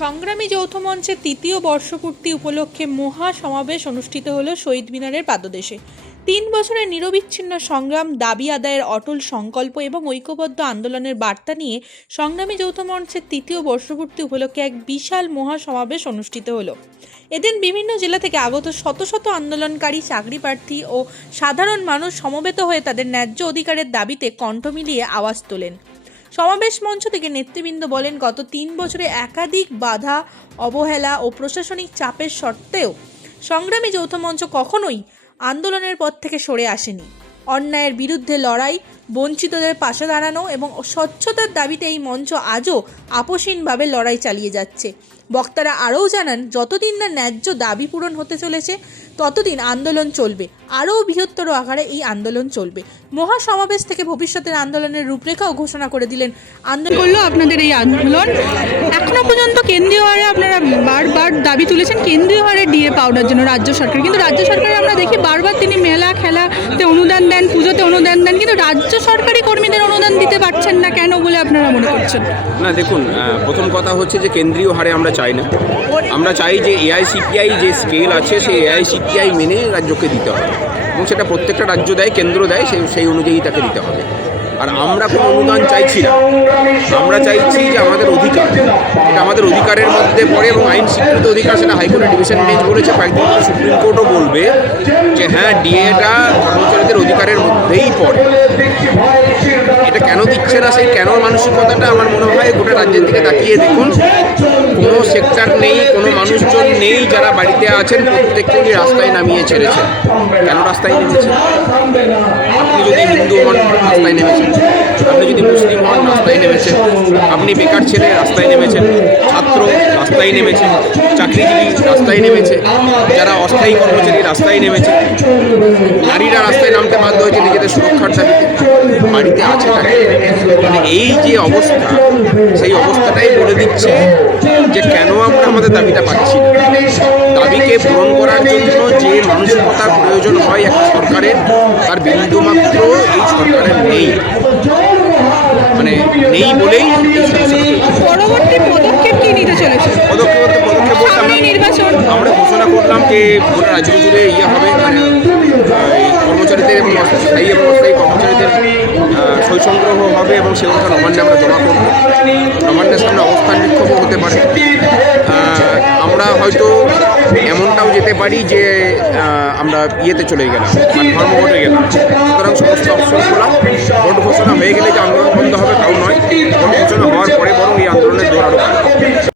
সংগ্রামী যৌথ মঞ্চের তৃতীয় বর্ষপূর্তি উপলক্ষে মহা সমাবেশ অনুষ্ঠিত হলো শহীদ মিনারের পাদদেশে। ৩ বছরের নিরবিচ্ছিন্ন সংগ্রাম, দাবি আদায়ের অটল সংকল্প এবং ঐক্যবদ্ধ আন্দোলনের বার্তা নিয়ে সংগ্রামী যৌথ মঞ্চের তৃতীয় বর্ষপূর্তি উপলক্ষে এক বিশাল মহা সমাবেশ অনুষ্ঠিত হলো। এদিন বিভিন্ন জেলা থেকে আগত শত শত আন্দোলনকারী, চাকরি প্রার্থী ও সাধারণ মানুষ সমবেত হয়ে তাদের ন্যায্য অধিকারের দাবিতে কণ্ঠ মিলিয়ে আওয়াজ তোলেন। সমাবেশ মঞ্চ থেকে নেতৃবৃন্দ বলেন, গত ৩ বছরে একাধিক বাধা, অবহেলা ও প্রশাসনিক চাপের সত্ত্বেও সংগ্রামী যৌথ মঞ্চ কখনোই আন্দোলনের পথ থেকে সরে আসেনি। অন্যায়ের বিরুদ্ধে লড়াই, বঞ্চিতদের পাশে দাঁড়ানো এবং স্বচ্ছতার দাবিতে এই মঞ্চ আজও আপোষহীনভাবে লড়াই চালিয়ে যাচ্ছে। বক্তারা আরও জানান, যতদিন না ন্যায্য দাবি পূরণ হতে চলেছে ততদিন আন্দোলন চলবে, আরও বৃহত্তর আকারে এই আন্দোলন চলবে। মহা সমাবেশ থেকে ভবিষ্যতের আন্দোলনের রূপরেখাও ঘোষণা করে দিলেন। আন্দোলন করলো আপনাদের এই আন্দোলন এখনো পর্যন্ত কেন্দ্রীয় হারে আপনারা বারবার দাবি তুলেছেন কেন্দ্রীয় হারে ডিএ পাওয়ার জন্য রাজ্য সরকার, কিন্তু রাজ্য সরকারে আমরা দেখি বারবার তিনি মেলা খেলাতে অনুদান দেন, পুজোতে অনুদান দেন, কিন্তু রাজ্য সরকারি কর্মীদের অনুদান দিতে পারছেন না কেন বলে আপনারা মনে করছেন? না, দেখুন, প্রথম কথা হচ্ছে যে কেন্দ্রীয় হারে আমরা চাই না। আমরা চাই যে এআইসিপিআই যে স্কেল আছে সেই এআইসিপিআই মেনে রাজ্যকে দিতে হবে এবং সেটা প্রত্যেকটা রাজ্য দেয়, কেন্দ্র দেয়, সেই অনুযায়ী তাকে দিতে হবে। আর আমরা কোনো অনুদান চাইছি না, আমরা চাইছি যে আমাদের অধিকার, এটা আমাদের অধিকারের মধ্যে পড়ে এবং আইন স্বীকৃত অধিকার, সেটা হাইকোর্টের ডিভিশন বেঞ্চ বলেছে, কয়েকদিন পরে সুপ্রিম কোর্টও বলবে যে হ্যাঁ, ডিএটা কর্মচারীদের অধিকারের মধ্যেই পড়ে। এটা কেন দিচ্ছে না, সেই কেন মানসিকতাটা আমার মনে হয় গোটা রাজ্যের দিকে তাকিয়ে দেখুন, কোনো সেক্টর নেই, কোনো মানুষজন নেই যারা বাড়িতে আছেন, প্রত্যেককেই রাস্তায় নামিয়ে ছেড়েছেন। কেন রাস্তায় নেমেছেন? আপনি যদি হিন্দু হন, রাস্তায় নেমেছেন; আপনি যদি মুসলিম হন, রাস্তায় নেমেছেন; আপনি বেকার ছেলে, রাস্তায় নেমেছেন; ছাত্র রাস্তায় নেমেছে, চাকরিজীবী রাস্তায় নেমেছে, যারা অস্থায়ী কর্মচারী রাস্তায় নেমেছে, নারীরা রাস্তায় নামতে বাধ্য হয়েছে নিজেদের সুরক্ষার দাবিতে। বাড়িতে আছে মানে এই যে অবস্থা, সেই অবস্থাটাই বলে দিচ্ছে যে কেন আমরা আমাদের দাবিটা পাচ্ছি না। দাবিকে পূরণ করার জন্য যে মানসিকতার প্রয়োজন হয় একটা সরকারের, তার বিন্দুমাত্র এই সরকারের নেই, মানে নেই বলেই পরবর্তী পদক্ষেপ কি নিতে চলেছে? পদক্ষেপ বলতে আমরা ঘোষণা করলাম যে গোটা রাজ্য জুড়ে হবে, মানে এই কর্মচারীদের এবং স্থায়ী এবং অস্থায়ী কর্মচারীদের সই সংগ্রহ হবে এবং সেগুলো নবান্নে আমরা জমা করব। নবান্নের সামনে অবস্থান বিক্ষোভও হতে পারে। আমরা হয়তো এমনটাও যেতে পারি যে আমরা ইয়েতে চলে গেলাম, মানে ধর্মঘটে গেলাম। সুতরাং সমস্ত অপশন খোলা। ভোট ঘোষণা হয়ে গেলে যে আন্দোলন বন্ধ হবে তাও নয়, ভোট ঘোষণা হওয়ার পরে বরং এই আন্দোলনের জোর আরও বাড়বে।